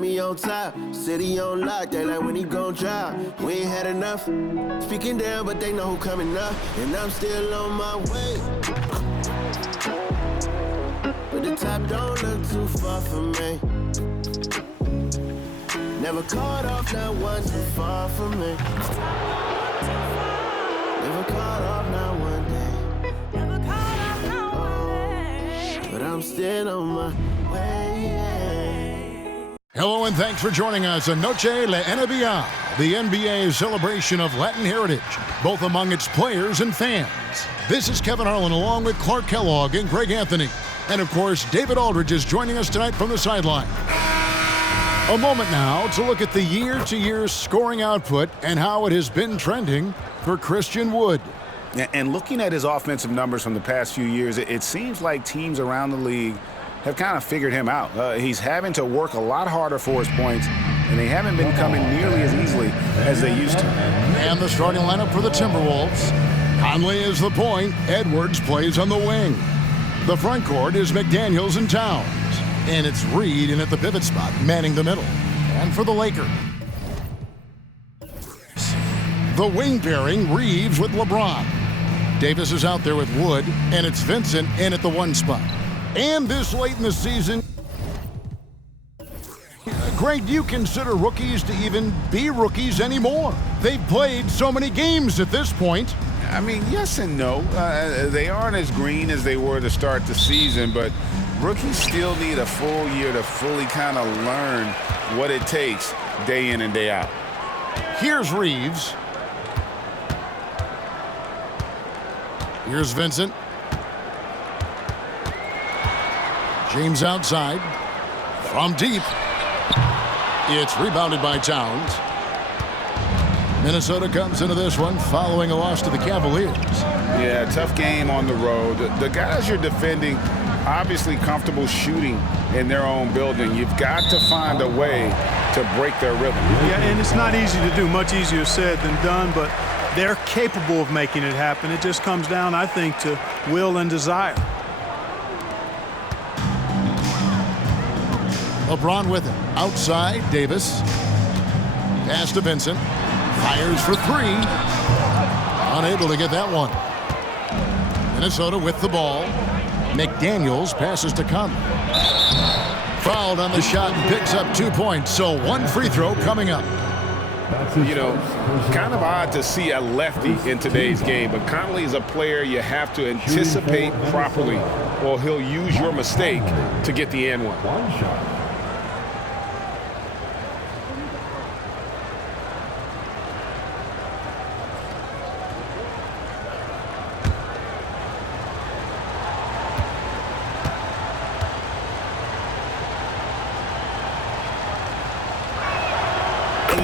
me on top, city on lock, they like when he gon' drop. We ain't had enough, speaking down, but they know who coming up, and I'm still on my way. But the top don't look too far from me. Never caught off, not one too far from me. Never caught off, not one day. Never caught off, not one day. But I'm still on my way. Hello and thanks for joining us on Noche La NBA, the NBA celebration of Latin heritage, both among its players and fans. This is Kevin Harlan along with Clark Kellogg and Greg Anthony. And of course, David Aldridge is joining us tonight from the sideline. A moment now to look at the year-to-year scoring output and how it has been trending for Christian Wood. And looking at his offensive numbers from the past few years, it seems like teams around the league have kind of figured him out. He's having to work a lot harder for his points, and they haven't been coming nearly as easily as they used to. And the starting lineup for the Timberwolves. Conley is the point. Edwards plays on the wing. The front court is McDaniels and Towns. And it's Reed in at the pivot spot, manning the middle. And for the Lakers, the wing pairing, Reeves with LeBron. Davis is out there with Wood, and it's Vincent in at the one spot. And this late in the season, Greg, do you consider rookies to even be rookies anymore? They've played so many games at this point. I mean, yes and no. They aren't as green as they were to start the season, but rookies still need a full year to fully kind of learn what it takes day in and day out. Here's Reeves. Here's Vincent. James outside. From deep. It's rebounded by Towns. Minnesota comes into this one following a loss to the Cavaliers. Yeah, tough game on the road. The guys you're defending obviously comfortable shooting in their own building. You've got to find a way to break their rhythm. Yeah, and it's not easy to do. Much easier said than done, but they're capable of making it happen. It just comes down, I think, to will and desire. LeBron with it. Outside, Davis. Pass to Vincent. Fires for three. Unable to get that one. Minnesota with the ball. McDaniels passes to Conley. Fouled on the shot and picks up 2 points. So one free throw coming up. You know, kind of odd to see a lefty in today's game, but Conley is a player you have to anticipate properly, or he'll use your mistake to get the and one.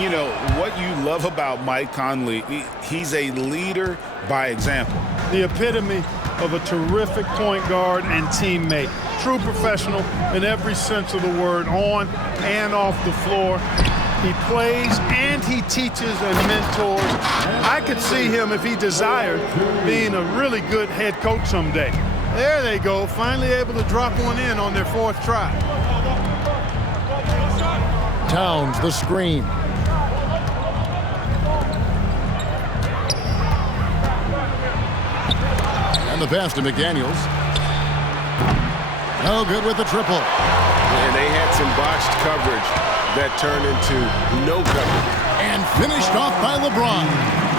You know, what you love about Mike Conley, he's a leader by example. The epitome of a terrific point guard and teammate. True professional in every sense of the word, on and off the floor. He plays and he teaches and mentors. I could see him, if he desired, being a really good head coach someday. There they go, finally able to drop one in on their fourth try. Towns, the screen. And the pass to McDaniels. No good with the triple. And they had some botched coverage that turned into no coverage. And finished off by LeBron.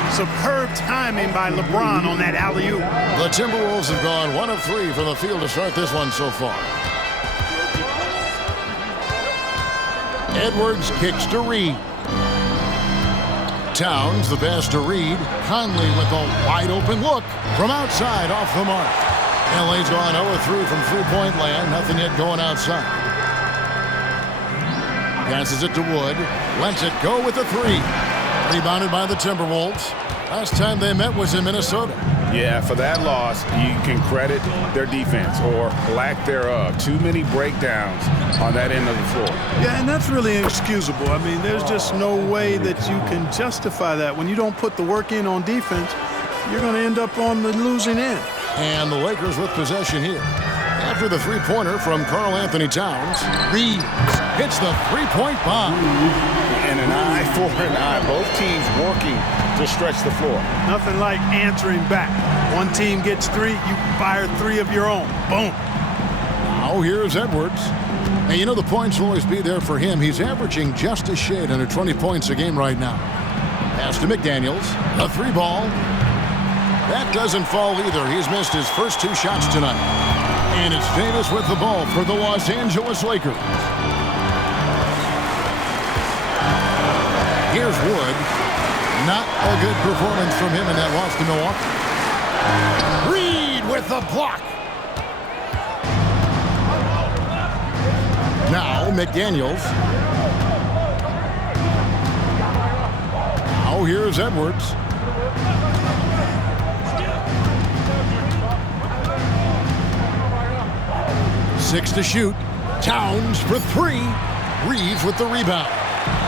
Superb timing by LeBron on that alley-oop. The Timberwolves have gone 1 of 3 from the field to start this one so far. Edwards kicks to Reed. Towns, the pass to Reed. Conley with a wide-open look from outside off the mark. LA's gone 0-3 from three-point land. Nothing yet going outside. Passes it to Wood. Lets it go with the three. Rebounded by the Timberwolves. Last time they met was in Minnesota. Yeah, for that loss, you can credit their defense or lack thereof. Too many breakdowns on that end of the floor. Yeah, and that's really inexcusable. I mean, there's just no way that you can justify that. When you don't put the work in on defense, you're going to end up on the losing end. And the Lakers with possession here. After the three-pointer from Karl Anthony Towns, Reeves hits the three-point bomb. And an eye for an eye. Both teams working to stretch the floor. Nothing like answering back. One team gets 3, you fire 3 of your own. Boom. Now here's Edwards. And you know the points will always be there for him. He's averaging just a shade under 20 points a game right now. Pass to McDaniels. A 3-ball. That doesn't fall either. He's missed his first 2 shots tonight. And it's Davis with the ball for the Los Angeles Lakers. Here's Wood. Not a good performance from him in that loss to Milwaukee. Reed with the block. Now McDaniels. Now here's Edwards. Six to shoot. Towns for 3. Reeves with the rebound.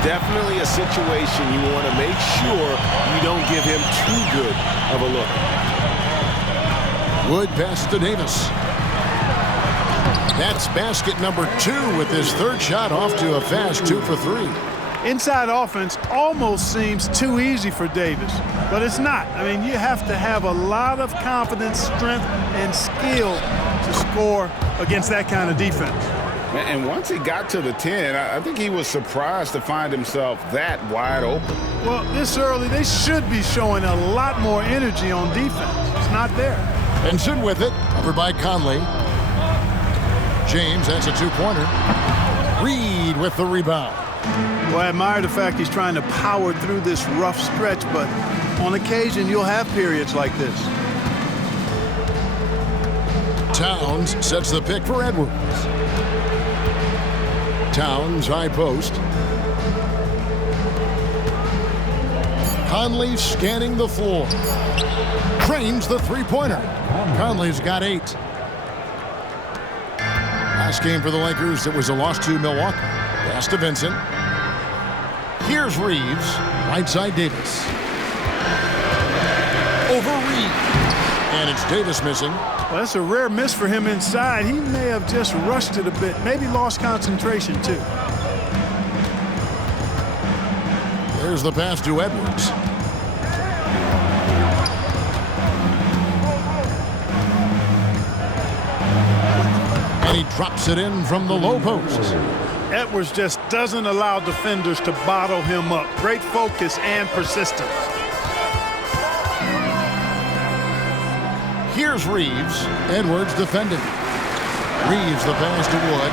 Definitely a situation you want to make sure you don't give him too good of a look. Wood pass to Davis. That's basket number 2 with his 3rd shot off to a fast 2 for 3. Inside offense almost seems too easy for Davis, but it's not. I mean, you have to have a lot of confidence, strength, and skill to score against that kind of defense. And once he got to the 10, I think he was surprised to find himself that wide open. Well, this early, they should be showing a lot more energy on defense. It's not there. Benson with it, covered by Conley. James, that's a 2-pointer. Reed with the rebound. Well, I admire the fact he's trying to power through this rough stretch, but on occasion you'll have periods like this. Towns sets the pick for Edwards. Towns, high post. Conley scanning the floor. Trains the 3-pointer. Conley's got 8. Last game for the Lakers, it was a loss to Milwaukee. Pass to Vincent. Here's Reeves. Right side Davis. Over Reeves. And it's Davis missing. Well, that's a rare miss for him inside. He may have just rushed it a bit. Maybe lost concentration, too. There's the pass to Edwards. And he drops it in from the low post. Edwards just doesn't allow defenders to bottle him up. Great focus and persistence. Here's Reeves. Edwards defending. Reeves the pass to Wood.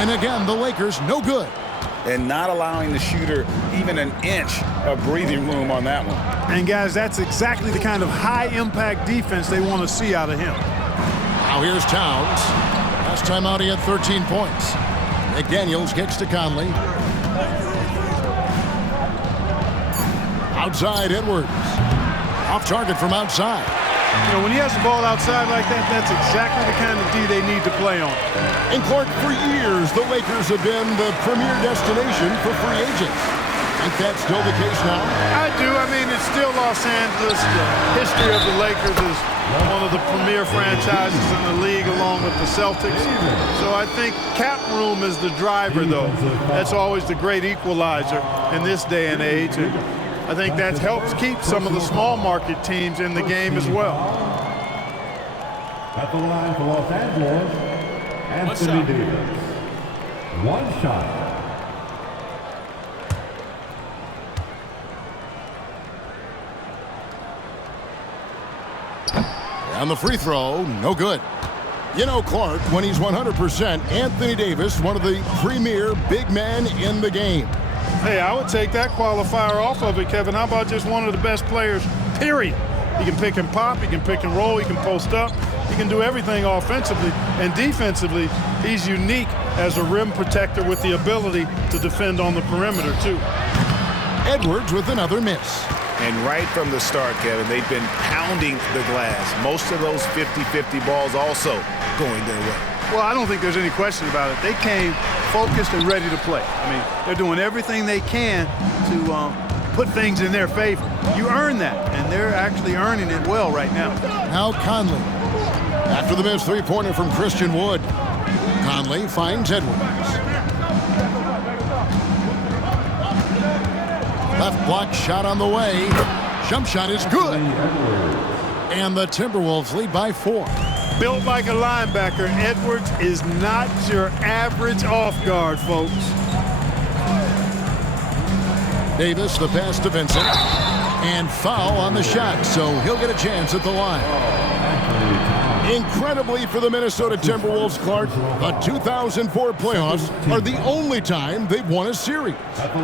And again, the Lakers no good. And not allowing the shooter even an inch of breathing room on that one. And guys, that's exactly the kind of high-impact defense they want to see out of him. Now here's Towns. Last time out he had 13 points. McDaniels gets to Conley. Outside Edwards. Off target from outside. You know, when he has the ball outside like that, that's exactly the kind of D they need to play on. And Clark, for years, the Lakers have been the premier destination for free agents. Think that's still the case now? I do. I mean, it's still Los Angeles. The history of the Lakers is one of the premier franchises in the league, along with the Celtics. So I think cap room is the driver, though. That's always the great equalizer in this day and age. And I think that helps keep some of the small market teams in the game as well. At the line for Los Angeles, Anthony Davis. 1 shot. On the free throw, no good. You know, Clark, when he's 100%, Anthony Davis, one of the premier big men in the game. Hey, I would take that qualifier off of it, Kevin. How about just one of the best players, period? He can pick and pop, he can pick and roll, he can post up, he can do everything offensively. And defensively, he's unique as a rim protector with the ability to defend on the perimeter, too. Edwards with another miss. And right from the start, Kevin, they've been pounding the glass. Most of those 50-50 balls also going their way. Well, I don't think there's any question about it. They came focused and ready to play. I mean, they're doing everything they can to put things in their favor. You earn that, and they're actually earning it well right now. Now Conley. After the missed three-pointer from Christian Wood, Conley finds Edwards. Left block shot on the way. Jump shot is good. And the Timberwolves lead by 4. Built like a linebacker, Edwards is not your average off guard, folks. Davis, the pass to Vincent. And foul on the shot, so he'll get a chance at the line. Incredibly for the Minnesota Timberwolves, Clark, the 2004 playoffs are the only time they've won a series.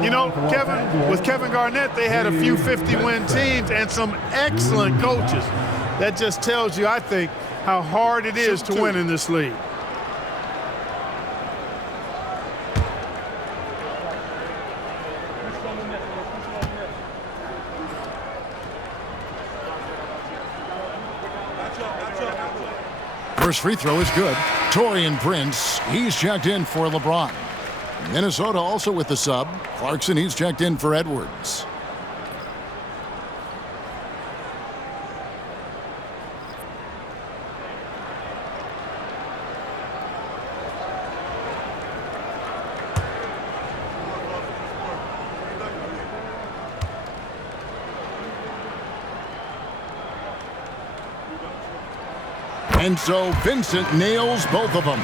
You know, Kevin, with Kevin Garnett, they had a few 50-win teams and some excellent coaches. That just tells you, I think, how hard it is to win in this league. First free throw is good. Taurean Prince, he's checked in for LeBron. Minnesota also with the sub. Clarkson, he's checked in for Edwards. And so Vincent nails both of them.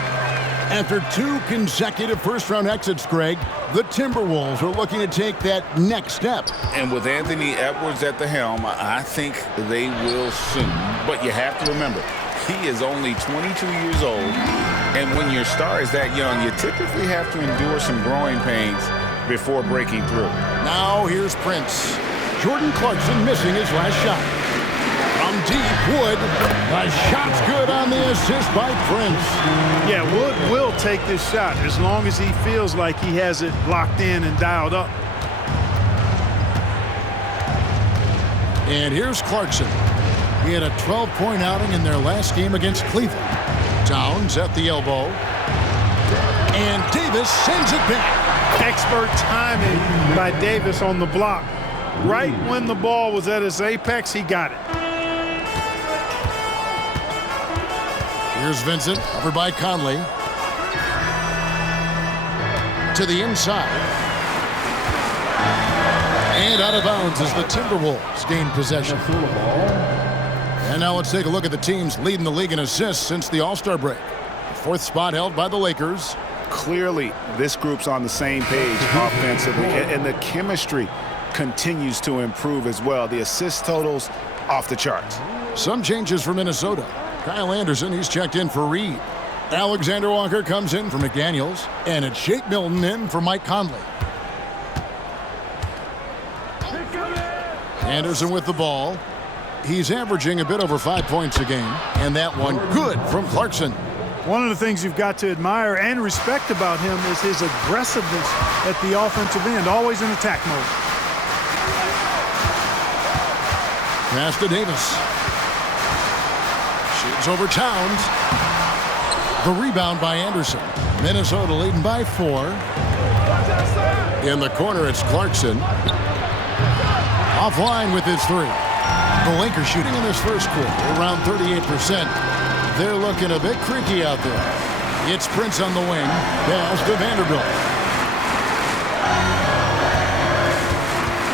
After 2 consecutive first-round exits, Greg, the Timberwolves are looking to take that next step. And with Anthony Edwards at the helm, I think they will soon. But you have to remember, he is only 22 years old. And when your star is that young, you typically have to endure some growing pains before breaking through. Now here's Prince. Jordan Clarkson missing his last shot. From deep, Wood. The shot's good on the assist by Prince. Yeah, Wood will take this shot as long as he feels like he has it locked in and dialed up. And here's Clarkson. He had a 12-point outing in their last game against Cleveland. Towns at the elbow. And Davis sends it back. Expert timing by Davis on the block. Right when the ball was at its apex, he got it. Here's Vincent, over by Conley. To the inside. And out of bounds as the Timberwolves gain possession. And now let's take a look at the teams leading the league in assists since the All-Star break. The 4th spot held by the Lakers. Clearly, this group's on the same page offensively, and the chemistry continues to improve as well. The assist totals off the charts. Some changes for Minnesota. Kyle Anderson, he's checked in for Reed. Alexander Walker comes in for McDaniels. And it's Shake Milton in for Mike Conley. Anderson with the ball. He's averaging a bit over 5 points a game. And that one good from Clarkson. One of the things you've got to admire and respect about him is his aggressiveness at the offensive end, always in attack mode. Pass to Davis. Shoots over Towns. The rebound by Anderson. Minnesota leading by 4. In the corner, it's Clarkson. Offline with his 3. The Lakers shooting in this first quarter around 38%. They're looking a bit creaky out there. It's Prince on the wing. Pass to Vanderbilt.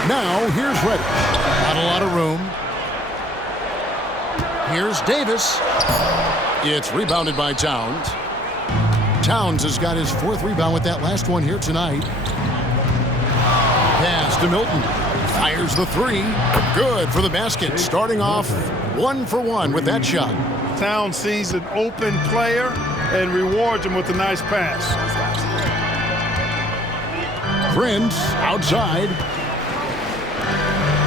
Now, here's Reddish. Not a lot of room. Here's Davis. It's rebounded by Towns. Towns has got his 4th rebound with that last one here tonight. Pass to Milton. Fires the 3. Good for the basket. Starting off 1 for 1 with that shot. Towns sees an open player and rewards him with a nice pass. Prince outside.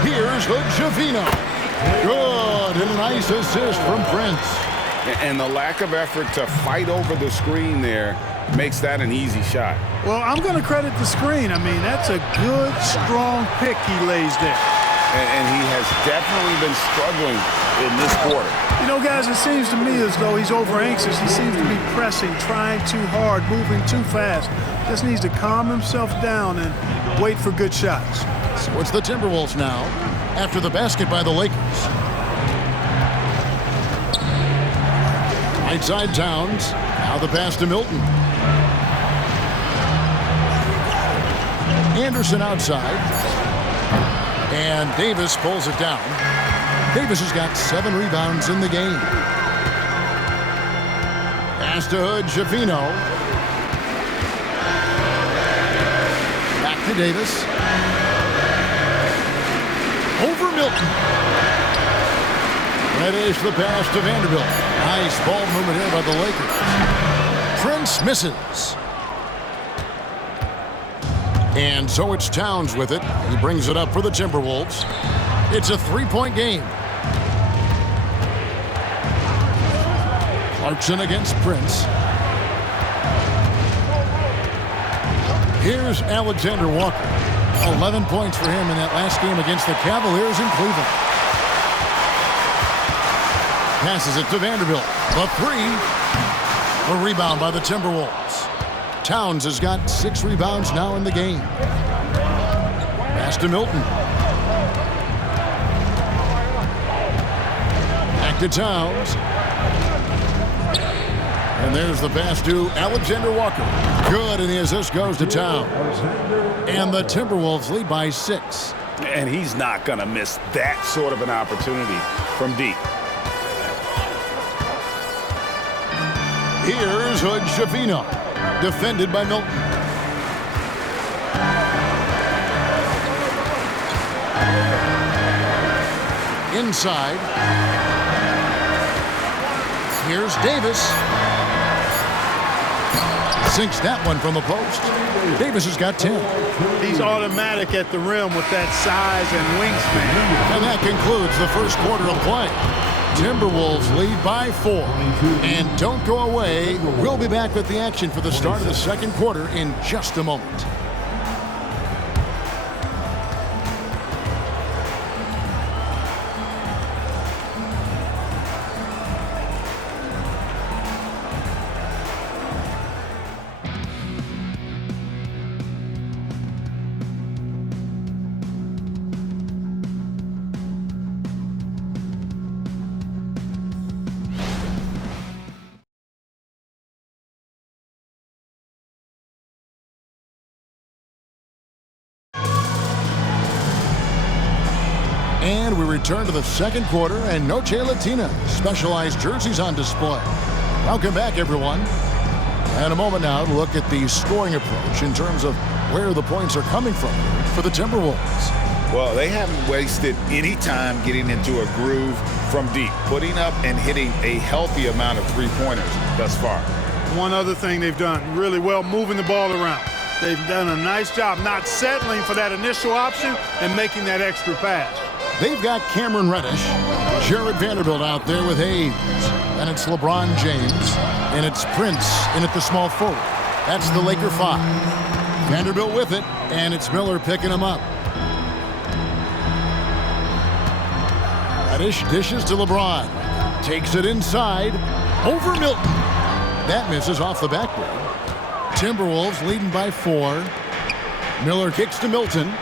Here's the Javino. Good, and a nice assist from Prince. And the lack of effort to fight over the screen there makes that an easy shot. Well, I'm going to credit the screen. I mean, that's a good, strong pick he lays there. And he has definitely been struggling in this quarter. You know, guys, it seems to me as though he's over-anxious. He seems to be pressing, trying too hard, moving too fast. Just needs to calm himself down and wait for good shots. So it's the Timberwolves now after the basket by the Lakers. Right side Towns. Now the pass to Milton. Anderson outside. And Davis pulls it down. Davis has got 7 rebounds in the game. Pass to Hood, Schifino. Back to Davis. Over Milton. Reddish the pass to Vanderbilt. Nice ball movement here by the Lakers. Prince misses. And so it's Towns with it. He brings it up for the Timberwolves. It's a 3-point game. Clarkson against Prince. Here's Alexander Walker. 11 points for him in that last game against the Cavaliers in Cleveland. Passes it to Vanderbilt. The 3. A rebound by the Timberwolves. Towns has got 6 rebounds now in the game. Pass to Milton. Back to Towns. And there's the pass to Alexander Walker. Good, and the assist goes to Towns. And the Timberwolves lead by 6. And he's not going to miss that sort of an opportunity from deep. Here's Hood Schifino. Defended by Milton. Inside. Here's Davis. Sinks that one from the post. Davis has got 10. He's automatic at the rim with that size and wingspan. And that concludes the first quarter of play. Timberwolves lead by 4. And don't go away. We'll be back with the action for the start of the second quarter in just a moment. And we return to the second quarter, and Noche Latina specialized jerseys on display. Welcome back, everyone. And a moment now to look at the scoring approach in terms of where the points are coming from for the Timberwolves. Well, they haven't wasted any time getting into a groove from deep, putting up and hitting a healthy amount of three-pointers thus far. One other thing they've done really well, moving the ball around. They've done a nice job not settling for that initial option and making that extra pass. They've got Cameron Reddish, Jared Vanderbilt out there with Hayes. And it's LeBron James, and it's Prince in at the small forward. That's the Laker 5. Vanderbilt with it, and it's Miller picking him up. Reddish dishes to LeBron. Takes it inside. Over Milton. That misses off the backboard. Timberwolves leading by 4. Miller kicks to Milton.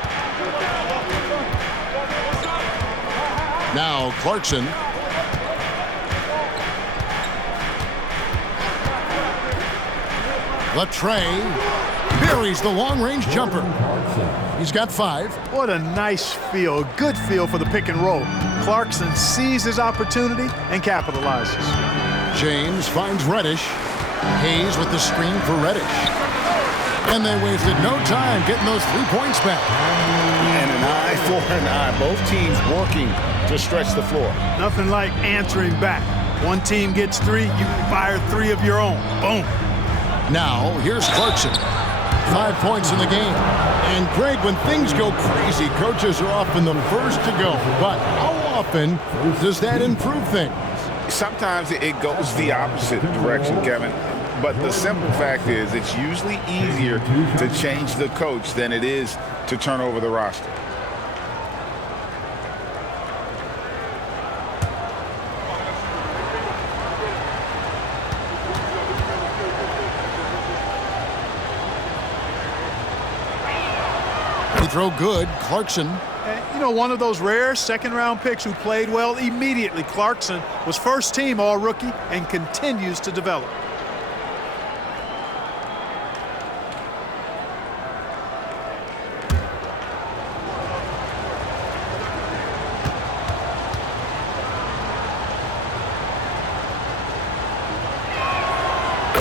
Now Clarkson. Latrey buries the long-range jumper. He's got 5. What a nice feel, good feel for the pick and roll. Clarkson sees his opportunity and capitalizes. James finds Reddish. Hayes with the screen for Reddish. And they wasted no time getting those 3 points back. And an eye for an eye. Both teams working to stretch the floor. Nothing like answering back. One team gets 3, you fire 3 of your own. Boom. Now, here's Clarkson. 5 points in the game. And Greg, when things go crazy, coaches are often the first to go. But how often does that improve things? Sometimes it goes the opposite direction, Kevin. But the simple fact is it's usually easier to change the coach than it is to turn over the roster. They throw good. Clarkson And, you know, one of those rare second-round picks who played well immediately. Clarkson was first-team All-Rookie and continues to develop.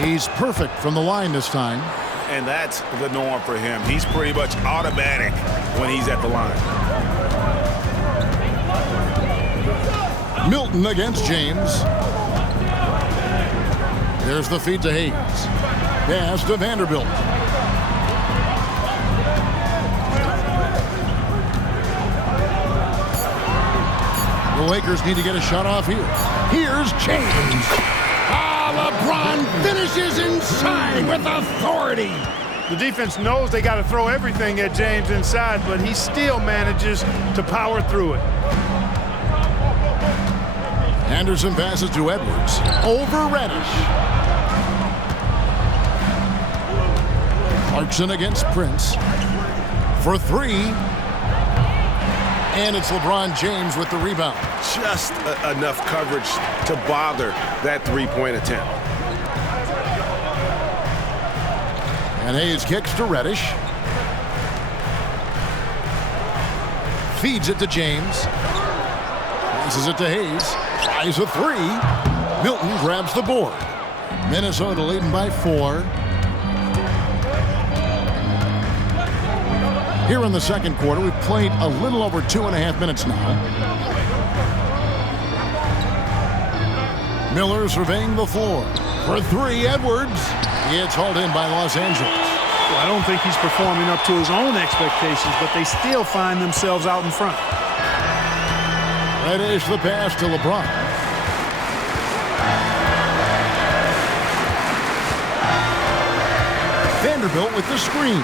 He's perfect from the line this time. And that's the norm for him. He's pretty much automatic when he's at the line. Milton against James. There's the feed to Hayes. Pass to Vanderbilt. The Lakers need to get a shot off here. Here's James. LeBron finishes inside with authority. The defense knows they got to throw everything at James inside, but he still manages to power through it. Anderson passes to Edwards. Over Reddish. Clarkson against Prince. For three. And it's LeBron James with the rebound. Just enough coverage to bother that three-point attempt. And Hayes kicks to Reddish. Feeds it to James. Passes it to Hayes. Tries a three. Milton grabs the board. Minnesota leading by 4. Here in the second quarter, we've played a little over 2.5 minutes now. Miller surveying the floor. For three, Edwards. It's hauled in by Los Angeles. Well, I don't think he's performing up to his own expectations, but they still find themselves out in front. Reddish the pass to LeBron. Vanderbilt with the screen.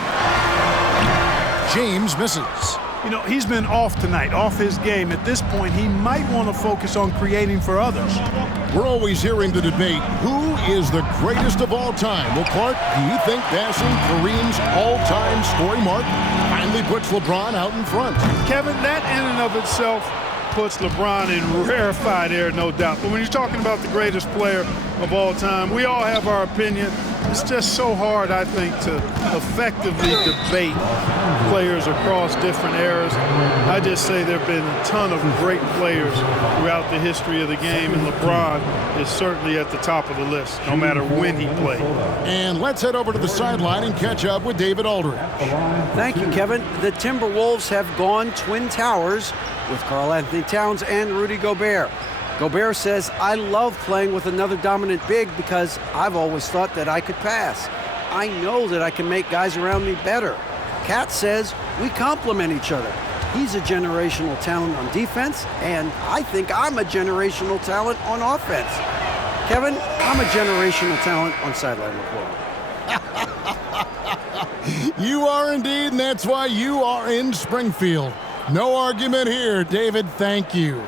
James misses. You know, he's been off tonight, off his game. At this point, he might want to focus on creating for others. We're always hearing the debate, who is the greatest of all time? Well, Clark, do you think passing Kareem's all-time scoring mark finally puts LeBron out in front? Kevin, that in and of itself puts LeBron in rarefied air, no doubt. But when you're talking about the greatest player of all time, we all have our opinion. It's just so hard, I think, to effectively debate players across different eras. I just say there have been a ton of great players throughout the history of the game, and LeBron is certainly at the top of the list, no matter when he played. And let's head over to the sideline and catch up with David Aldridge. Thank you, Kevin. The Timberwolves have gone Twin Towers with Karl Anthony Towns and Rudy Gobert. Gobert says, I love playing with another dominant big because I've always thought that I could pass. I know that I can make guys around me better. Cat says, we complement each other. He's a generational talent on defense, and I think I'm a generational talent on offense. Kevin, I'm a generational talent on sideline report. You are indeed, and that's why you are in Springfield. No argument here, David. Thank you.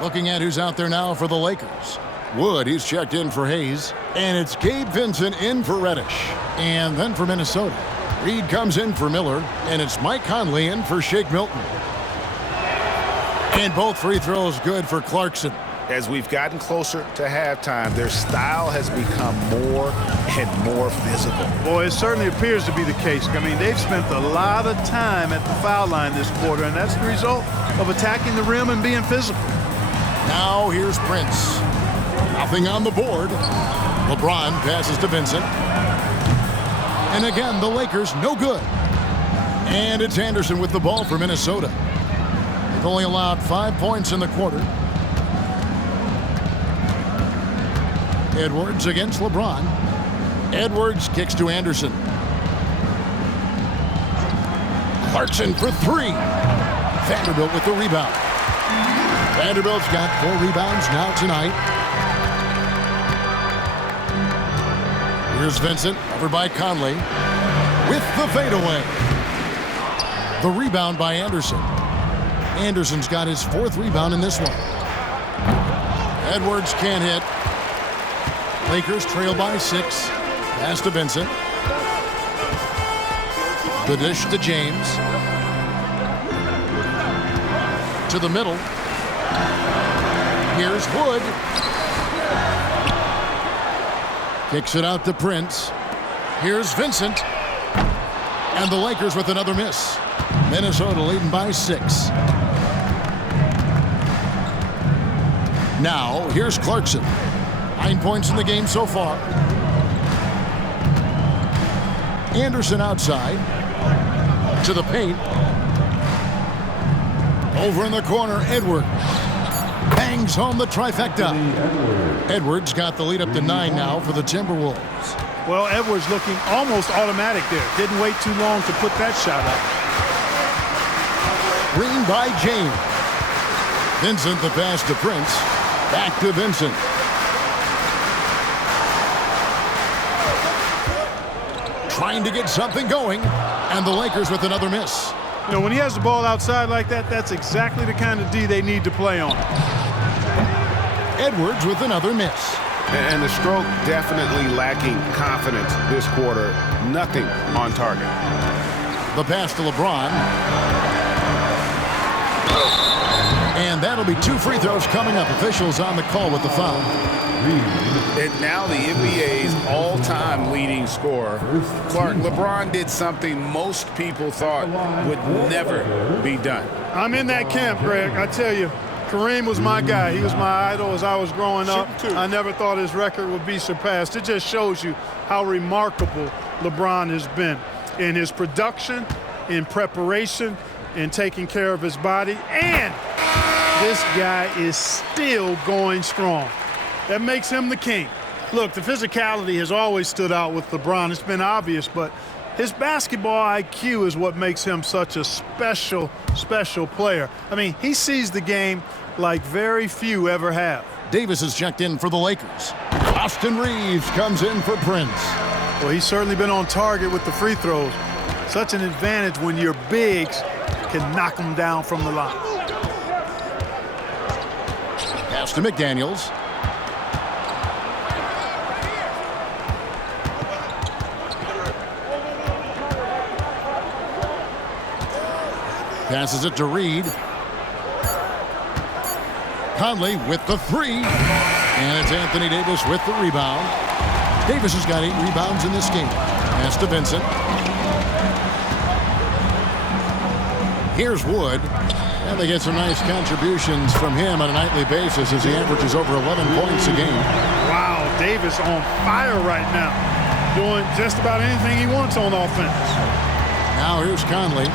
Looking at who's out there now for the Lakers. Wood, he's checked in for Hayes. And it's Gabe Vincent in for Reddish. And then for Minnesota, Reed comes in for Miller. And it's Mike Conley in for Shake Milton. And both free throws good for Clarkson. As we've gotten closer to halftime, their style has become more and more physical. Boy, it certainly appears to be the case. I mean, they've spent a lot of time at the foul line this quarter, and that's the result of attacking the rim and being physical. Now here's Prince. Nothing on the board. LeBron passes to Vincent. And again, the Lakers no good. And it's Anderson with the ball for Minnesota. They've only allowed 5 points in the quarter. Edwards against LeBron. Edwards kicks to Anderson. Clarkson for three. Vanderbilt with the rebound. Vanderbilt's got 4 rebounds now tonight. Here's Vincent, over by Conley, with the fadeaway. The rebound by Anderson. Anderson's got his 4th rebound in this one. Edwards can't hit. Lakers trail by 6. Pass to Vincent. The dish to James. To the middle. Here's Wood. Kicks it out to Prince. Here's Vincent. And the Lakers with another miss. Minnesota leading by 6. Now, here's Clarkson. 9 points in the game so far. Anderson outside. To the paint. Over in the corner, Edwards. Bangs home the trifecta. Edwards got the lead up to 9 now for the Timberwolves. Well, Edwards looking almost automatic there. Didn't wait too long to put that shot up. Green by James. Vincent the pass to Prince. Back to Vincent. Trying to get something going. And the Lakers with another miss. You know, when he has the ball outside like that, that's exactly the kind of D they need to play on. Edwards with another miss. And the stroke definitely lacking confidence this quarter. Nothing on target. The pass to LeBron. And that'll be 2 free throws coming up. Officials on the call with the foul. And now the NBA's all-time leading scorer. Clark, LeBron did something most people thought would never be done. I'm in that camp, Greg. I tell you, Kareem was my guy. He was my idol as I was growing up. I never thought his record would be surpassed. It just shows you how remarkable LeBron has been in his production, in preparation, in taking care of his body. And this guy is still going strong. That makes him the king. Look, the physicality has always stood out with LeBron. It's been obvious, but his basketball IQ is what makes him such a special, special player. I mean, he sees the game like very few ever have. Davis is checked in for the Lakers. Austin Reeves comes in for Prince. Well, he's certainly been on target with the free throws. Such an advantage when your bigs can knock them down from the line. Pass to McDaniels. Passes it to Reed. Conley with the 3. And it's Anthony Davis with the rebound. Davis has got 8 rebounds in this game. Pass to Vincent. Here's Wood. And they get some nice contributions from him on a nightly basis as he averages over 11 points a game. Wow, Davis on fire right now. Doing just about anything he wants on offense. Now here's Conley.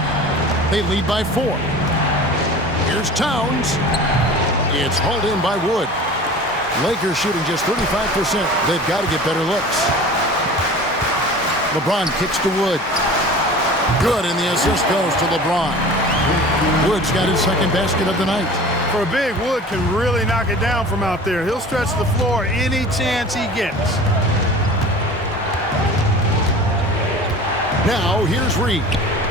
They lead by 4. Here's Towns. It's hauled in by Wood. Lakers shooting just 35%. They've got to get better looks. LeBron kicks to Wood. Good, and the assist goes to LeBron. Wood's got his second basket of the night. For a big, Wood can really knock it down from out there. He'll stretch the floor any chance he gets. Now here's Reed.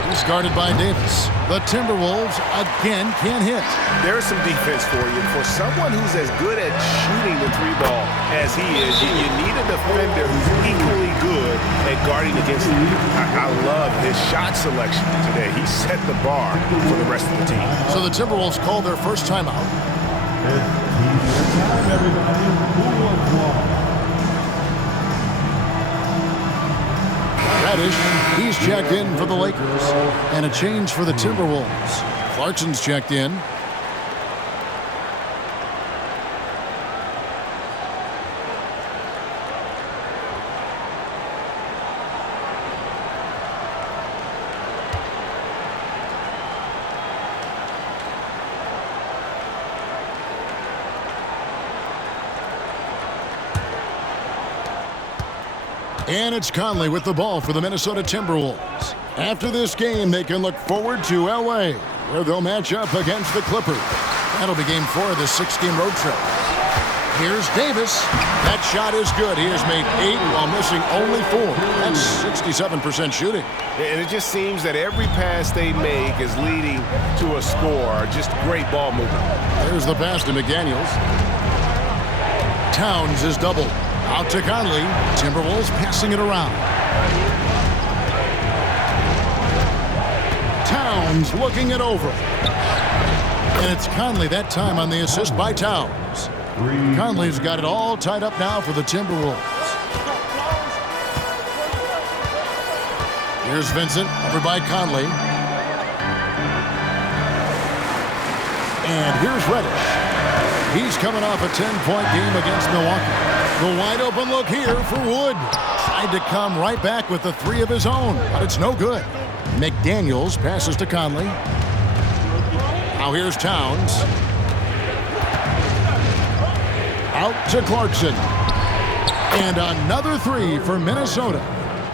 He's guarded by Davis. The Timberwolves again can't hit. There's some defense for you. For someone who's as good at shooting the 3-ball as he is, you need a defender who's equally good at guarding against him. I love his shot selection today. He set the bar for the rest of the team. So the Timberwolves call their first timeout. Reddish, he's checked in for the Lakers. And a change for the Timberwolves. Clarkson's checked in. And it's Conley with the ball for the Minnesota Timberwolves. After this game, they can look forward to L.A., where they'll match up against the Clippers. That'll be game 4 of this 6-game road trip. Here's Davis. That shot is good. He has made 8 while missing only 4. That's 67% shooting. And it just seems that every pass they make is leading to a score. Just great ball movement. There's the pass to McDaniels. Towns is doubled. Out to Conley. Timberwolves passing it around. Towns looking it over. And it's Conley that time on the assist by Towns. Conley's got it all tied up now for the Timberwolves. Here's Vincent over by Conley. And here's Reddish. He's coming off a 10-point game against Milwaukee. The wide open look here for Wood. Tried to come right back with the three of his own, but it's no good. McDaniels passes to Conley. Now here's Towns. Out to Clarkson. And another three for Minnesota.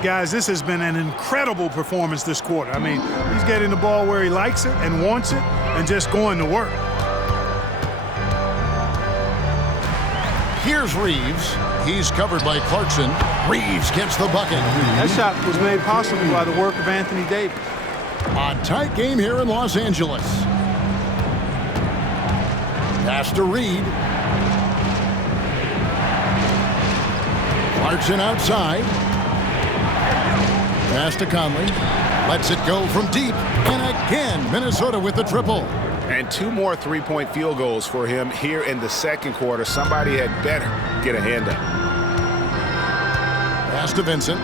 Guys, this has been an incredible performance this quarter. I mean, he's getting the ball where he likes it and wants it and just going to work. Here's Reeves. He's covered by Clarkson. Reeves gets the bucket. That shot was made possible by the work of Anthony Davis. A tight game here in Los Angeles. Pass to Reed. Clarkson outside. Pass to Conley. Lets it go from deep. And again, Minnesota with the triple. And two more three-point field goals for him here in the second quarter. Somebody had better get a hand up. Pass to Vincent.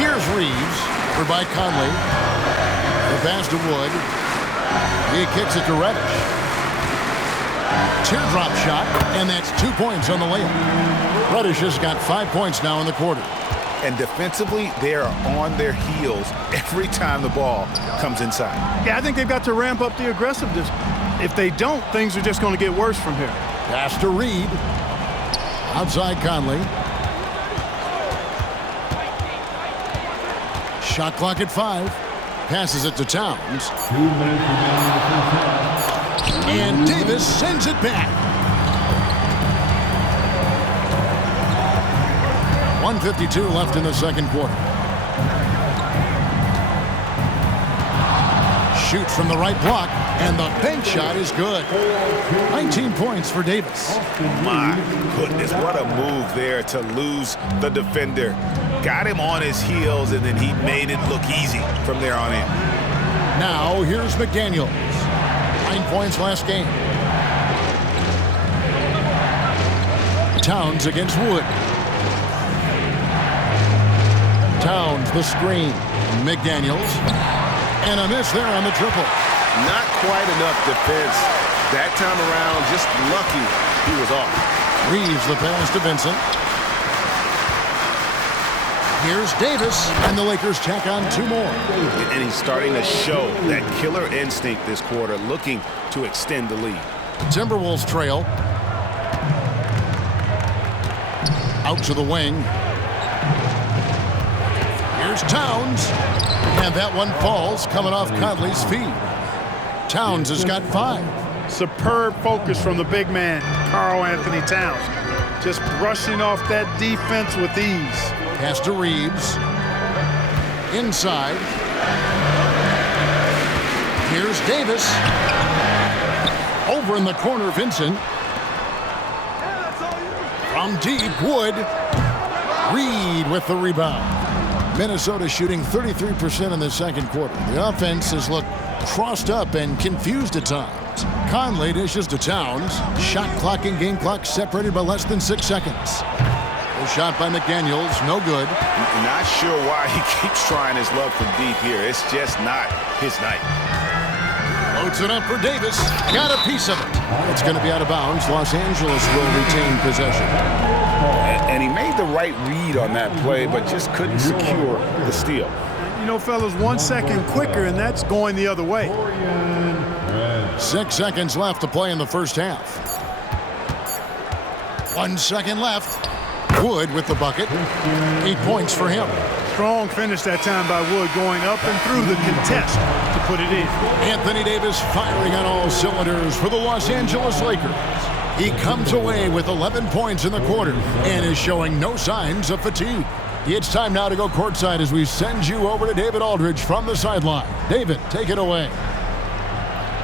Here's Reeves. Over by Conley. The pass to Wood. He kicks it to Reddish. Teardrop shot, and that's 2 points on the layup. Reddish has got 5 points now in the quarter. And defensively, they are on their heels every time the ball comes inside. Yeah, I think they've got to ramp up the aggressiveness. If they don't, things are just going to get worse from here. Pass to Reed. Outside Conley. Shot clock at 5. Passes it to Towns. 2 minutes remaining in the first half. And Davis sends it back. 1:52 left in the second quarter. Shoots from the right block, and the bank shot is good. 19 points for Davis. My goodness, what a move there to lose the defender. Got him on his heels, and then he made it look easy from there on in. Now here's McDaniels. 9 points last game. Towns against Wood. Towns the screen. McDaniels. And a miss there on the triple. Not quite enough defense. That time around, just lucky he was off. Reeves the pass to Vincent. Here's Davis, and the Lakers tack on 2 more. And he's starting to show that killer instinct this quarter, looking to extend the lead. Timberwolves trail. Out to the wing. Here's Towns. And that one falls, coming off Conley's feet. Towns has got 5. Superb focus from the big man, Karl Anthony Towns. Just brushing off that defense with ease. Pass to Reeves. Inside. Here's Davis. Over in the corner, Vincent. From deep, Wood. Reed with the rebound. Minnesota shooting 33% in the second quarter. The offense has looked crossed up and confused at times. Conley dishes to Towns. Shot clock and game clock separated by less than 6 seconds. The shot by McDaniels, no good. Not sure why he keeps trying his luck from deep here. It's just not his night. Loads it up for Davis. Got a piece of it. It's going to be out of bounds. Los Angeles will retain possession. And he made the right read on that play, but just couldn't secure the steal. You know, fellas, 1 second quicker, and that's going the other way. 6 seconds left to play in the first half. 1 second left. Wood with the bucket. 8 points for him. Strong finish that time by Wood, going up and through the contest to put it in. Anthony Davis firing on all cylinders for the Los Angeles Lakers. He comes away with 11 points in the quarter and is showing no signs of fatigue. It's time now to go courtside as we send you over to David Aldridge from the sideline. David, take it away.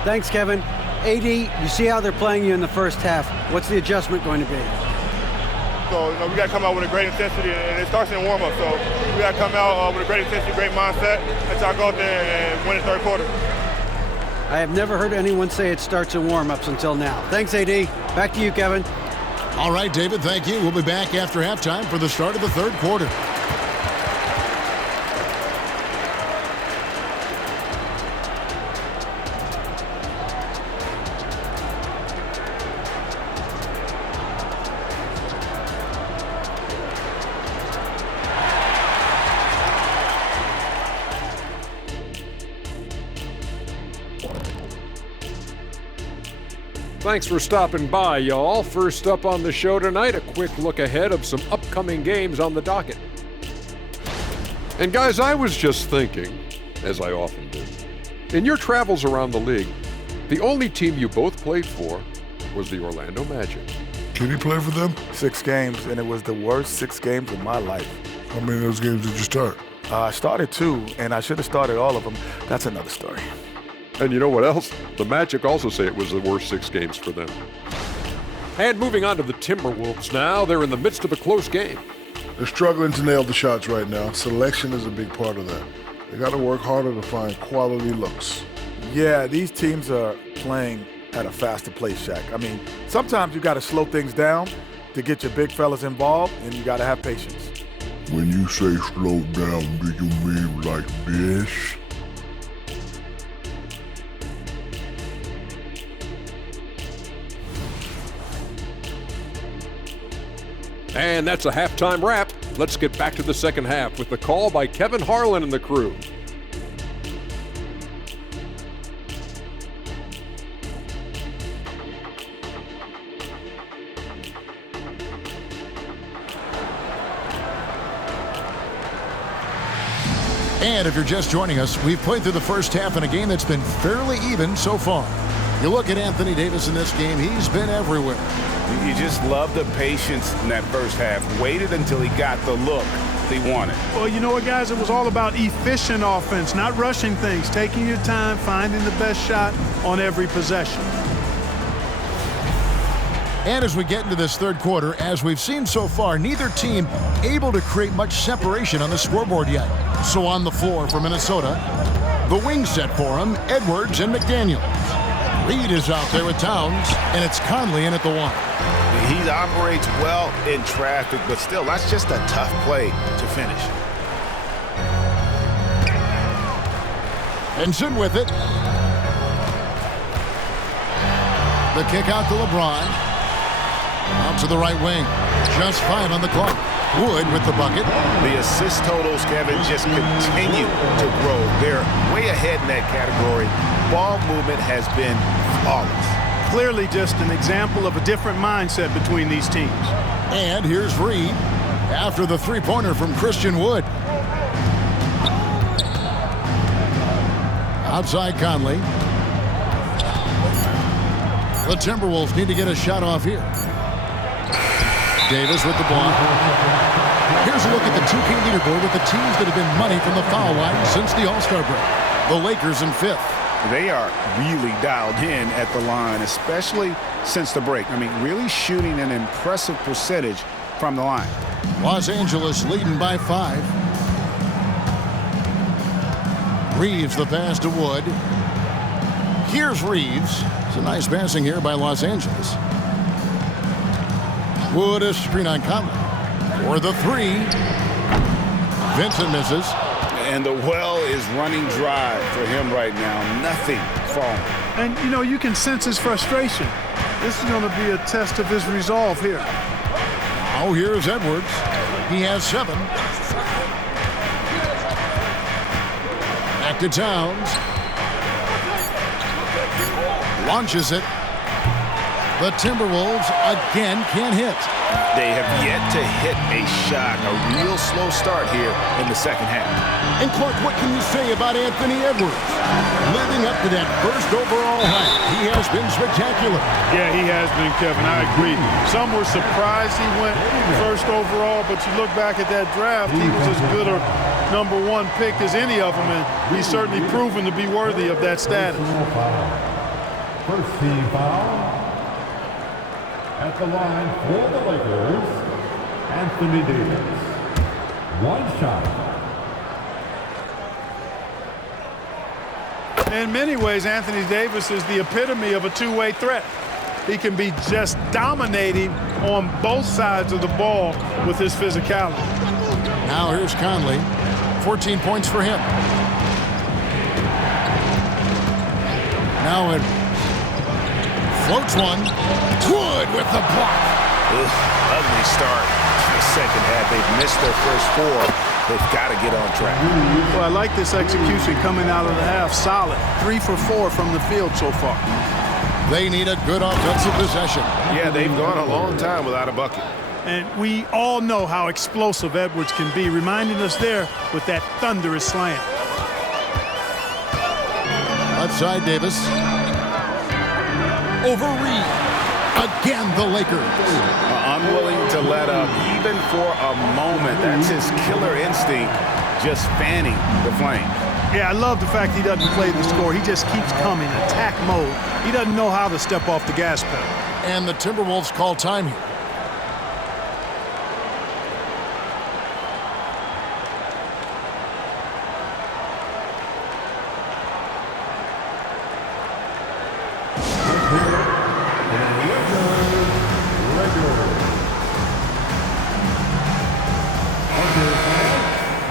Thanks, Kevin. AD, you see how they're playing you in the first half. What's the adjustment going to be? So, we got to come out with a great intensity, and it starts in warm-up. So we got to come out with a great intensity, great mindset, and try to go out there and win the third quarter. I have never heard anyone say it starts in warm-ups until now. Thanks, AD. Back to you, Kevin. All right, David, thank you. We'll be back after halftime for the start of the third quarter. Thanks for stopping by, y'all. First up on the show tonight, a quick look ahead of some upcoming games on the docket. And guys, I was just thinking, as I often do, in your travels around the league, the only team you both played for was the Orlando Magic. Did he play for them? 6 games, and it was the worst 6 games of my life. How many of those games did you start? I started 2, and I should have started all of them. That's another story. And you know what else? The Magic also say it was the worst 6 games for them. And moving on to the Timberwolves now, they're in the midst of a close game. They're struggling to nail the shots right now. Selection is a big part of that. They got to work harder to find quality looks. Yeah, these teams are playing at a faster pace, Shaq. I mean, sometimes you got to slow things down to get your big fellas involved, and you got to have patience. When you say slow down, do you mean like this? And that's a halftime wrap. Let's get back to the second half with the call by Kevin Harlan and the crew. And if you're just joining us, we've played through the first half in a game that's been fairly even so far. You look at Anthony Davis in this game, he's been everywhere. You just love the patience in that first half. Waited until he got the look he wanted. Well, you know what, guys? It was all about efficient offense, not rushing things, taking your time, finding the best shot on every possession. And as we get into this third quarter, as we've seen so far, neither team able to create much separation on the scoreboard yet. So on the floor for Minnesota, the wing set for him, Edwards and McDaniels. Reed is out there with Towns, and it's Conley in at the 1. He operates well in traffic, but still, that's just a tough play to finish. Benson with it. The kick out to LeBron. Out to the right wing. Just 5 on the clock. Wood with the bucket. The assist totals, Kevin, just continue to grow. They're way ahead in that category. Ball movement has been flawless. Clearly just an example of a different mindset between these teams. And here's Reed after the three-pointer from Christian Wood. Outside Conley. The Timberwolves need to get a shot off here. Davis with the ball. Here's a look at the 2K leaderboard with the teams that have been money from the foul line since the All-Star break. The Lakers in 5th. They are really dialed in at the line, especially since the break. I mean, really shooting an impressive percentage from the line. Los Angeles leading by 5. Reeves the pass to Wood. Here's Reeves. It's a nice passing here by Los Angeles. Wood a screen on Conley. For the 3. Vincent misses. And the well is running dry for him right now. Nothing falling. And, you know, you can sense his frustration. This is going to be a test of his resolve here. Oh, here's Edwards. He has 7. Back to Towns. Launches it. The Timberwolves again can't hit. They have yet to hit a shot. A real slow start here in the second half. And Clark, what can you say about Anthony Edwards? Living up to that first overall hype, he has been spectacular. Yeah, he has been, Kevin. I agree. Some were surprised he went first overall, but you look back at that draft, he was as good a #1 pick as any of them, and he's certainly proven to be worthy of that status. First team foul at the line for the Lakers, Anthony Davis. One shot. In many ways, Anthony Davis is the epitome of a two-way threat. He can be just dominating on both sides of the ball with his physicality. Now here's Conley. 14 points for him. Now it floats one. Wood with the block. Ugly start. The second half, they've missed their first four. They've got to get on track. Well, I like this execution coming out of the half. Solid. 3 for 4 from the field so far. They need a good offensive possession. Yeah, they've gone a long time without a bucket. And we all know how explosive Edwards can be, reminding us there with that thunderous slam. Left side, Davis. Over Reed. Again, the Lakers. Unwilling to let up, even for a moment. That's his killer instinct, just fanning the flame. Yeah, I love the fact he doesn't play the score. He just keeps coming, attack mode. He doesn't know how to step off the gas pedal. And the Timberwolves call time here.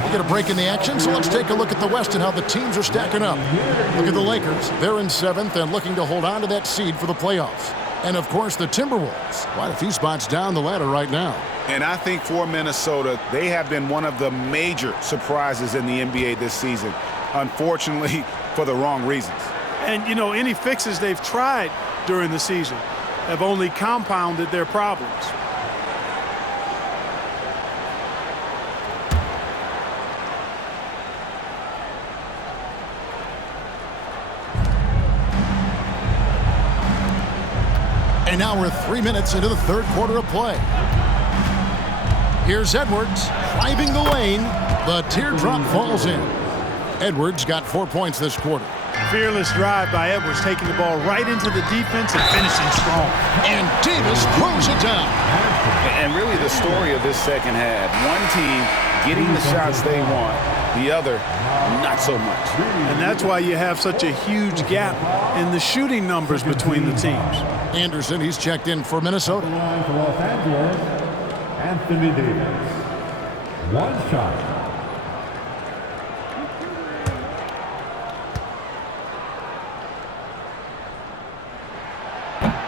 We get a break in the action, so let's take a look at the West and how the teams are stacking up. Look at the Lakers. They're in 7th and looking to hold on to that seed for the playoffs. And, of course, the Timberwolves. Quite a few spots down the ladder right now. And I think for Minnesota, they have been one of the major surprises in the NBA this season. Unfortunately, for the wrong reasons. And, you know, any fixes they've tried during the season have only compounded their problems. And now we're 3 minutes into the third quarter of play. Here's Edwards driving the lane. The teardrop falls in. Edwards got 4 points this quarter. Fearless drive by Edwards, taking the ball right into the defense and finishing strong. And Davis throws it down. And really the story of this second half, one team getting the shots they want, the other not so much. And that's why you have such a huge gap in the shooting numbers between the teams. Anderson, he's checked in for Minnesota. Line for Los Angeles, Anthony Davis. One shot.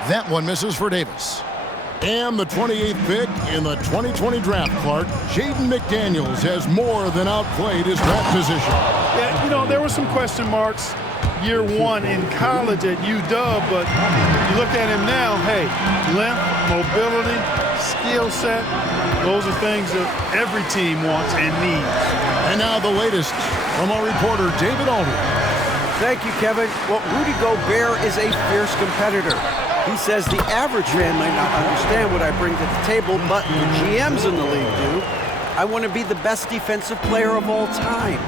That one misses for Davis. And the 28th pick in the 2020 draft, Clark, Jaden McDaniels has more than outplayed his draft position. Yeah, you know, there were some question marks year one in college at UW, but you look at him now, hey, length, mobility, skill set, those are things that every team wants and needs. And now the latest from our reporter, David Aldridge. Thank you, Kevin. Well, Rudy Gobert is a fierce competitor. He says the average fan might not understand what I bring to the table, but the GMs in the league do. I want to be the best defensive player of all time.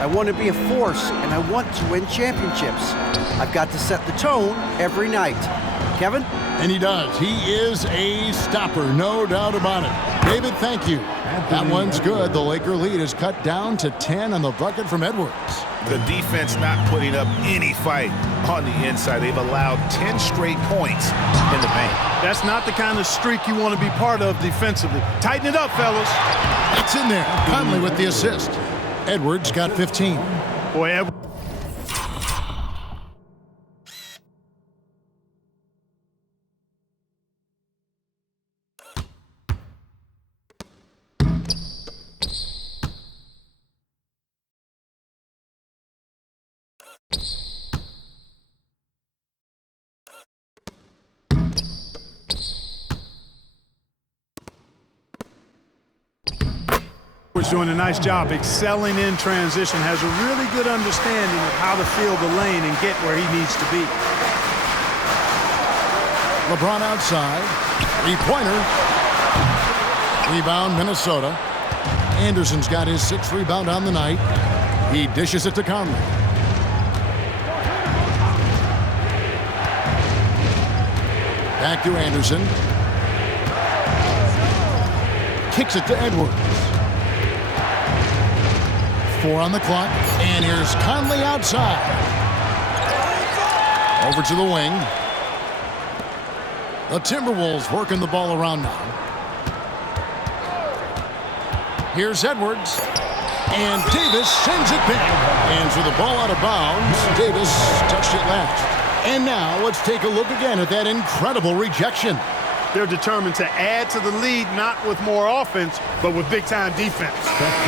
I want to be a force, and I want to win championships. I've got to set the tone every night. Kevin? And he does. He is a stopper, no doubt about it. David, thank you. That one's good. The Laker lead is cut down to 10 on the bucket from Edwards. The defense not putting up any fight on the inside. They've allowed 10 straight points in the paint. That's not the kind of streak you want to be part of defensively. Tighten it up, fellas. It's in there. Conley with the assist. Edwards got 15. Boy, Edwards. Doing a nice job excelling in transition, has a really good understanding of how to field the lane and get where he needs to be. LeBron outside, 3-pointer, rebound Minnesota. Anderson's got his 6th rebound on the night. He dishes it to Conley. Back to Anderson. Kicks it to Edwards. 4 on the clock. And here's Conley outside. Over to the wing. The Timberwolves working the ball around now. Here's Edwards. And Davis sends it back. And for the ball out of bounds, Davis touched it last. And now let's take a look again at that incredible rejection. They're determined to add to the lead, not with more offense, but with big-time defense.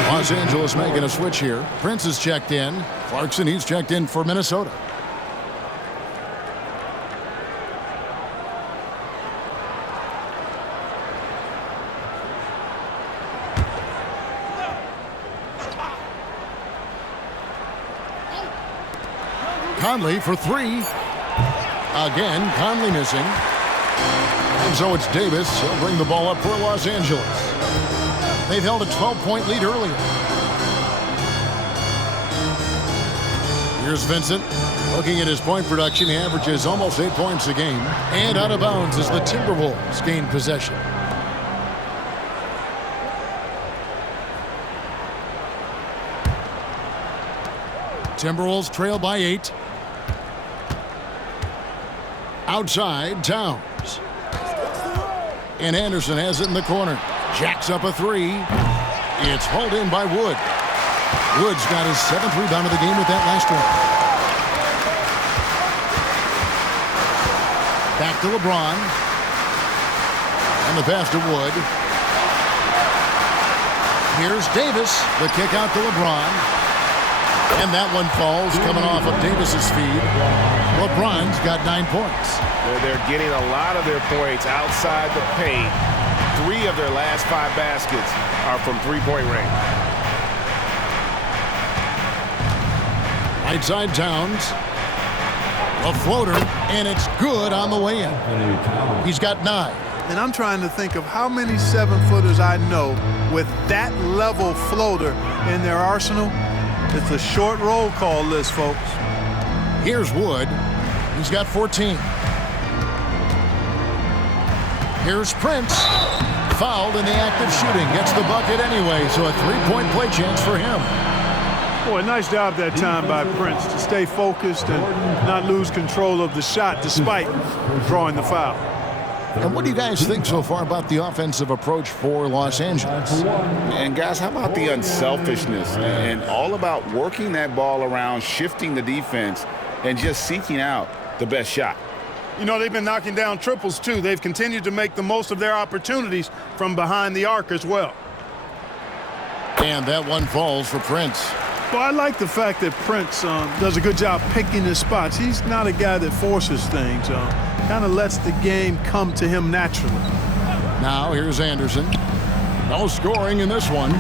Los Angeles making a switch here. Prince is checked in. Clarkson, he's checked in for Minnesota. Conley for 3. Again, Conley missing. And so it's Davis. He'll bring the ball up for Los Angeles. They've held a 12-point lead earlier. Here's Vincent. Looking at his point production, he averages almost 8 points a game. And out of bounds as the Timberwolves gain possession. Timberwolves trail by 8. Outside, Towns. And Anderson has it in the corner. Jacks up a 3. It's hauled in by Wood. Wood's got his 7th rebound of the game with that last one. Back to LeBron. And the pass to Wood. Here's Davis. The kick out to LeBron. And that one falls coming off of Davis's feed. LeBron's got 9 points. They're getting a lot of their points outside the paint. 3 of their last 5 baskets are from three-point range. Right side Towns. A floater, and it's good on the way in. He's got 9. And I'm trying to think of how many 7-footers I know with that level floater in their arsenal. It's a short roll call list, folks. Here's Wood. He's got 14. Here's Prince. Fouled in the act of shooting. Gets the bucket anyway, so a 3-point play chance for him. Boy, nice job that time by Prince to stay focused and not lose control of the shot despite drawing the foul. And what do you guys think so far about the offensive approach for Los Angeles? And guys, how about the unselfishness and all about working that ball around, shifting the defense, and just seeking out the best shot? You know, they've been knocking down triples, too. They've continued to make the most of their opportunities from behind the arc as well. And that one falls for Prince. Well, I like the fact that Prince does a good job picking his spots. He's not a guy that forces things. Kind of lets the game come to him naturally. Now here's Anderson. No scoring in this one.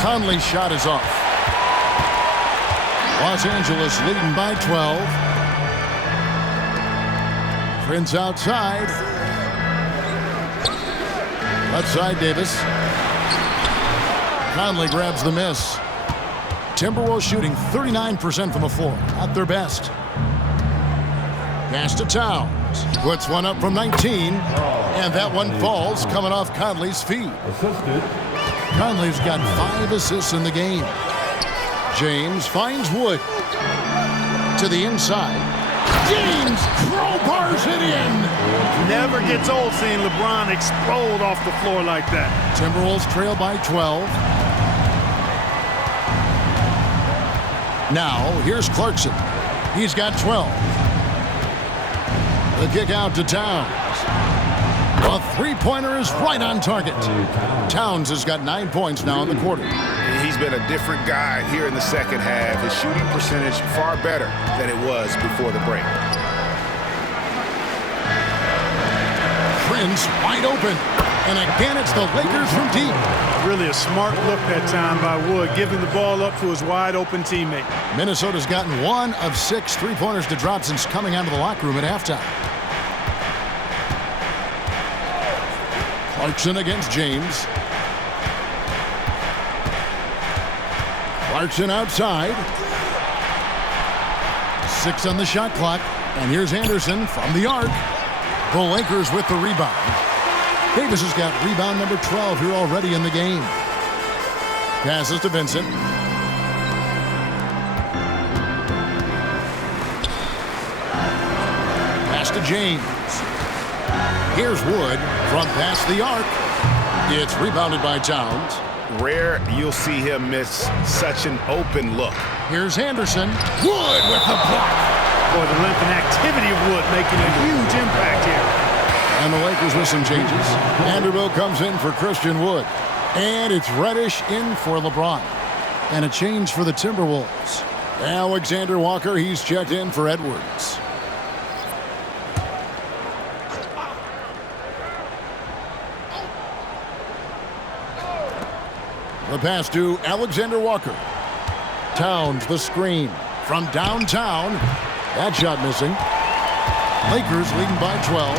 Conley's shot is off. Los Angeles leading by 12. Prince outside. Left side Davis. Conley grabs the miss. Timberwolves shooting 39% from the floor. At their best. Pass to Towns. Puts one up from 19. And that one falls coming off Conley's feet. Conley's got 5 assists in the game. James finds Wood. To the inside. James crowbars it in. Never gets old seeing LeBron explode off the floor like that. Timberwolves trail by 12. Now, here's Clarkson. He's got 12. The kick out to Towns. A three-pointer is right on target. Towns has got 9 points now in the quarter. He's been a different guy here in the second half. His shooting percentage far better than it was before the break. Prince wide open. And again, it's the Lakers from deep. Really a smart look that time by Wood, giving the ball up to his wide-open teammate. Minnesota's gotten 1 of 6 three-pointers to drop since coming out of the locker room at halftime. Clarkson against James. Clarkson outside. 6 on the shot clock. And here's Anderson from the arc. The Lakers with the rebound. Davis has got rebound number 12 here already in the game. Passes to Vincent. Pass to James. Here's Wood from past the arc. It's rebounded by Towns. Rare you'll see him miss such an open look. Here's Anderson. Wood with the block. Boy, the length and activity of Wood making a huge impact here. And the Lakers with some changes. Vanderbilt comes in for Christian Wood. And it's Reddish in for LeBron. And a change for the Timberwolves. Alexander Walker, he's checked in for Edwards. The pass to Alexander Walker. Towns the screen from downtown. That shot missing. Lakers leading by 12.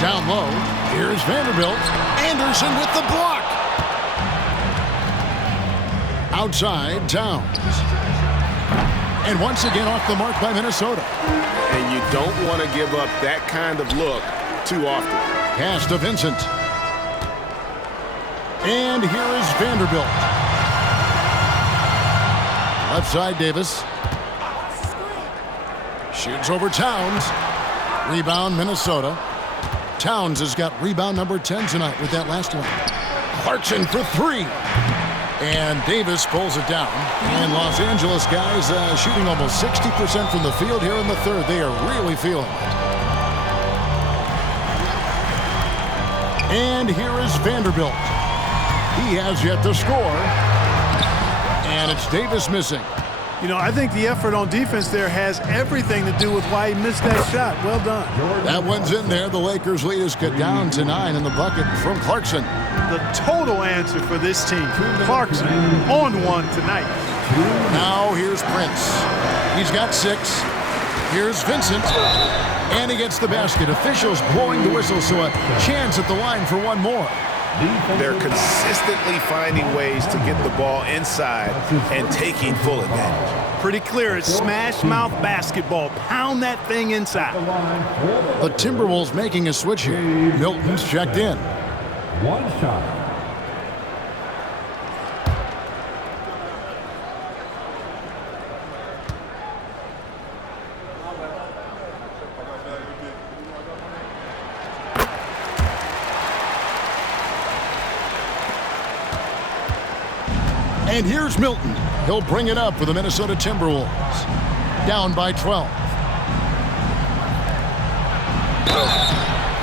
Down low. Here's Vanderbilt. Anderson with the block. Outside, Towns. And once again off the mark by Minnesota. And you don't want to give up that kind of look too often. Pass to Vincent. And here is Vanderbilt. Left side, Davis. Shoots over Towns. Rebound, Minnesota. Towns has got rebound number 10 tonight with that last one. Clarkson for three. And Davis pulls it down. And Los Angeles guys shooting almost 60% from the field here in the third. They are really feeling it. And here is Vanderbilt. He has yet to score. And it's Davis missing. You know, I think the effort on defense there has everything to do with why he missed that shot. Well done. That one's in there. The Lakers lead is cut down to 9 in the bucket from Clarkson. The total answer for this team. Clarkson on one tonight. Now here's Prince. He's got 6. Here's Vincent. And he gets the basket. Officials blowing the whistle, so a chance at the line for one more. They're consistently finding ways to get the ball inside and taking full advantage. Pretty clear. It's smash mouth basketball. Pound that thing inside. The Timberwolves making a switch here. Milton's checked in. One shot. And here's Milton. He'll bring it up for the Minnesota Timberwolves. Down by 12.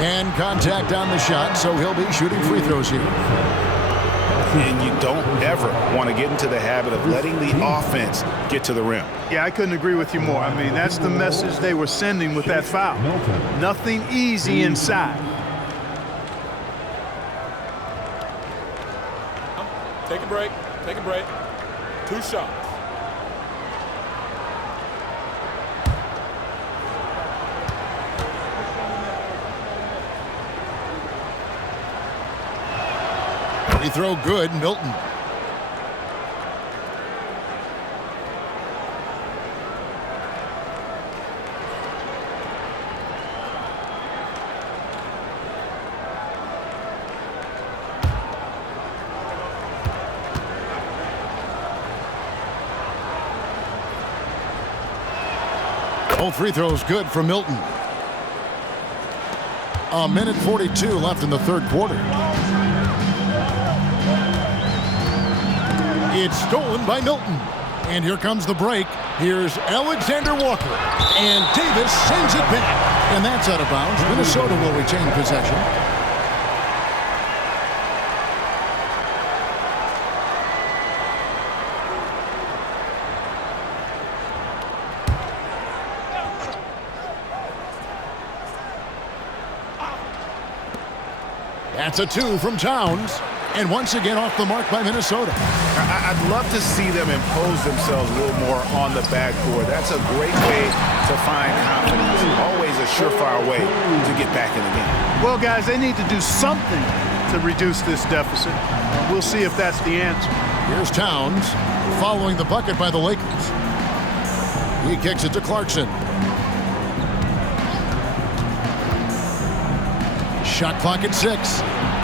And contact on the shot, so he'll be shooting free throws here. And you don't ever want to get into the habit of letting the offense get to the rim. Yeah, I couldn't agree with you more. I mean, that's the message they were sending with that foul. Nothing easy inside. Take a break. Take a break. 2 shots. Free throw good, Milton. Both free throws good for Milton. A minute 42 left in the third quarter. It's stolen by Milton. And here comes the break. Here's Alexander Walker. And Davis sends it back. And that's out of bounds. Minnesota will retain possession. That's a 2 from Towns. And once again off the mark by Minnesota. I'd love to see them impose themselves a little more on the backboard. That's a great way to find confidence. Always a surefire way to get back in the game. Well, guys, they need to do something to reduce this deficit. We'll see if that's the answer. Here's Towns following the bucket by the Lakers. He kicks it to Clarkson. Shot clock at 6.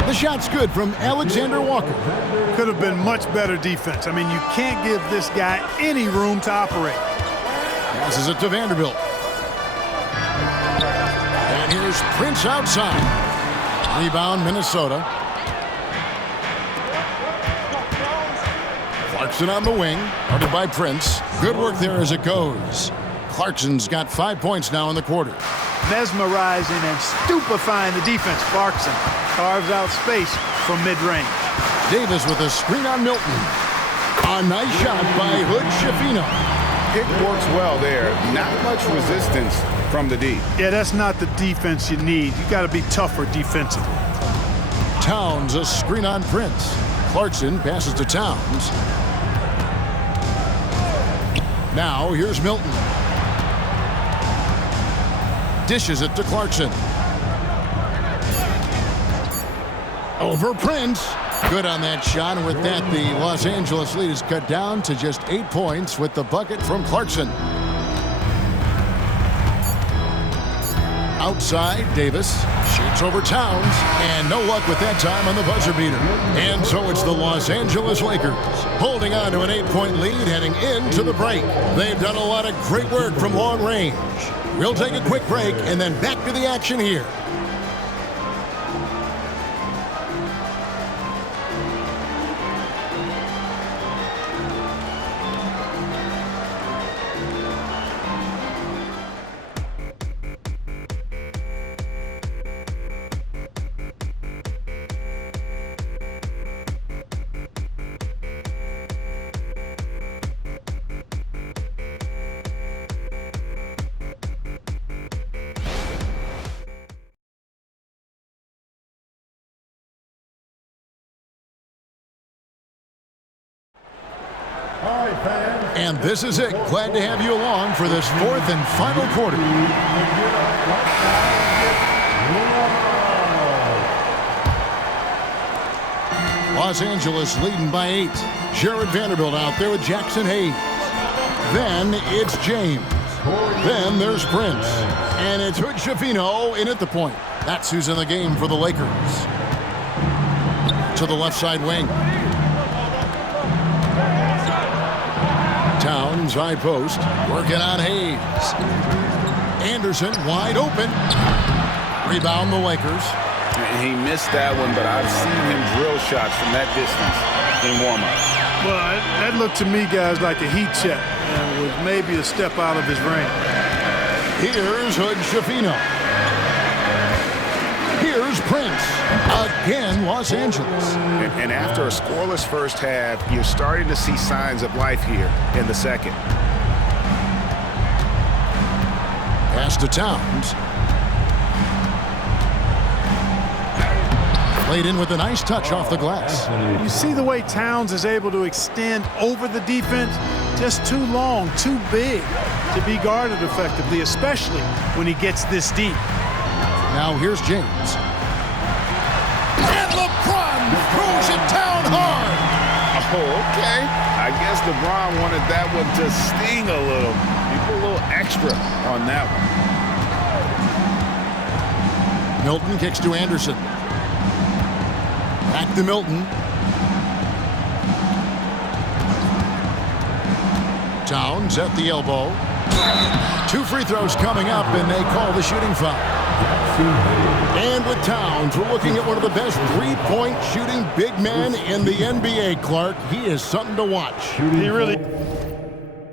The shot's good from Alexander Walker. Could have been much better defense. I mean, you can't give this guy any room to operate. Passes it to Vanderbilt. And here's Prince outside. Rebound, Minnesota. Clarkson on the wing, guarded by Prince. Good work there as it goes. Clarkson's got 5 points now in the quarter. Mesmerizing and stupefying the defense. Clarkson carves out space from mid-range. Davis with a screen on Milton. A nice shot by Hood Schifino. It works well there. Not much resistance from the D. Yeah, that's not the defense you need. You got to be tougher defensively. Towns, a screen on Prince. Clarkson passes to Towns. Now here's Milton. Dishes it to Clarkson. Over Prince. Good on that shot, and with that, the Los Angeles lead is cut down to just 8 points with the bucket from Clarkson. Outside, Davis shoots over Towns, and no luck with that time on the buzzer beater. And so it's the Los Angeles Lakers holding on to an 8-point lead heading into the break. They've done a lot of great work from long range. We'll take a quick break and then back to the action here. And this is it. Glad to have you along for this fourth and final quarter. Los Angeles leading by 8. Jared Vanderbilt out there with Jackson Hayes. Then it's James. Then there's Prince. And it's Hood Schifino in at the point. That's who's in the game for the Lakers. To the left side wing. Towns, high post, working on Hayes. Anderson wide open. Rebound the Lakers. He missed that one, but I've seen him drill shots from that distance in warm-up. Well, that looked to me, guys, like a heat check and was maybe a step out of his range. Here's Hood Schifino. Here's Prince. Again, Los Angeles. And after a scoreless first half, you're starting to see signs of life here in the second. Pass to Towns. Played in with a nice touch off the glass. You see the way Towns is able to extend over the defense? Just too long, too big to be guarded effectively, especially when he gets this deep. Now here's James. And LeBron throws it down hard. Oh, okay. I guess LeBron wanted that one to sting a little. He put a little extra on that one. Milton kicks to Anderson. Back to Milton. Towns at the elbow. 2 free throws coming up, and they call the shooting foul. And with Towns, we're looking at one of the best three-point shooting big men in the NBA, Clark. He is something to watch. He really